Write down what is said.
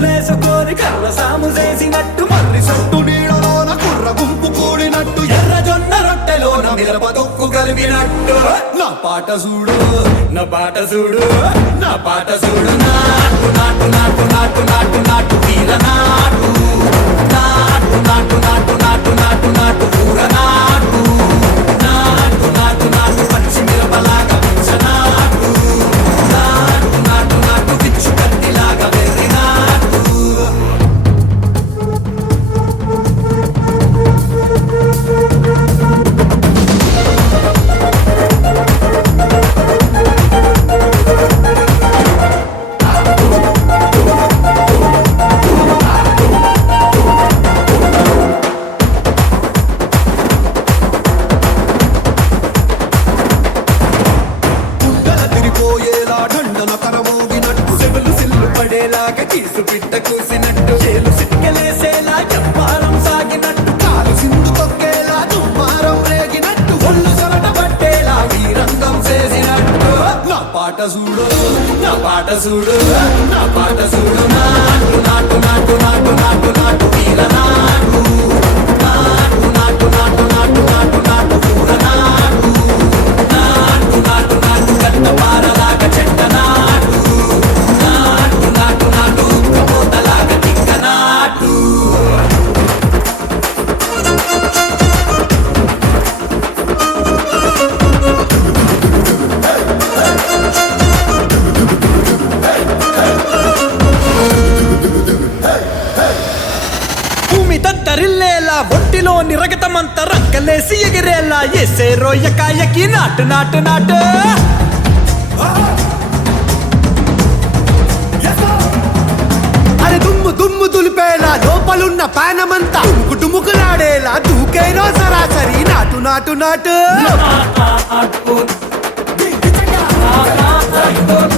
రంగులేసుకొని కర్ర సాము చేసినట్టు మర్రి సొట్టు నీడలోన కుర్ర గుంపు కూడినట్టు ఎర్ర జొన్న రొట్టెలోన మిరప తొక్కు కలిపినట్టు నా పాట చూడు నా పాట చూడు నా పాట చూడు నాటు నాటు నాటు నాటు నాటు నాటు వీర నాటు నాటు నాటు నాటు నాటు నాటు నాటు కూర నాటు నాటు నాటు నాటు పచ్చి మిరపలాగా పిచ్చ నాటు నాటు నాటు నాటు పిచ్చు కత్తిలాగా వెర్రి నాటు పడేలాగా చీసు పిట్ట కూసినట్టు చేలు సిక్కలేసేలా చెప్పారం సాగినట్టు కాలు సింధు తొక్కేలా దుమ్మారం రేగినట్టు ఒళ్ళు సొరట పట్టేలా వీరంగం చేసినట్టు నా పాట చూడు నా పాట చూడు నా పాట చూడు నాటు నాటు నాటు నాటు నాటు నాటు వీర నాటు నాటు నాటు నాటు నాటు నాటు నాటు కూర నాటు నాటు నాటు నాటు కట్ట పారలాగా చెట్ట నాటు నాటు నాటు కబోతలాగా తిక్క నాటు భూమి దద్దరిల్లేలా ఒంటిలోని రగతమంతా రంకలేసి ఎగిరేలా ఎసే రోయకాయకి నాటు నాటు నాటు దుమ్ము దుమ్ము దులిపేలా లోపలున్న పానమంతా డుముకులాడేలా దూకేనో సరాసరి నాటు నాటు నాటు నాటు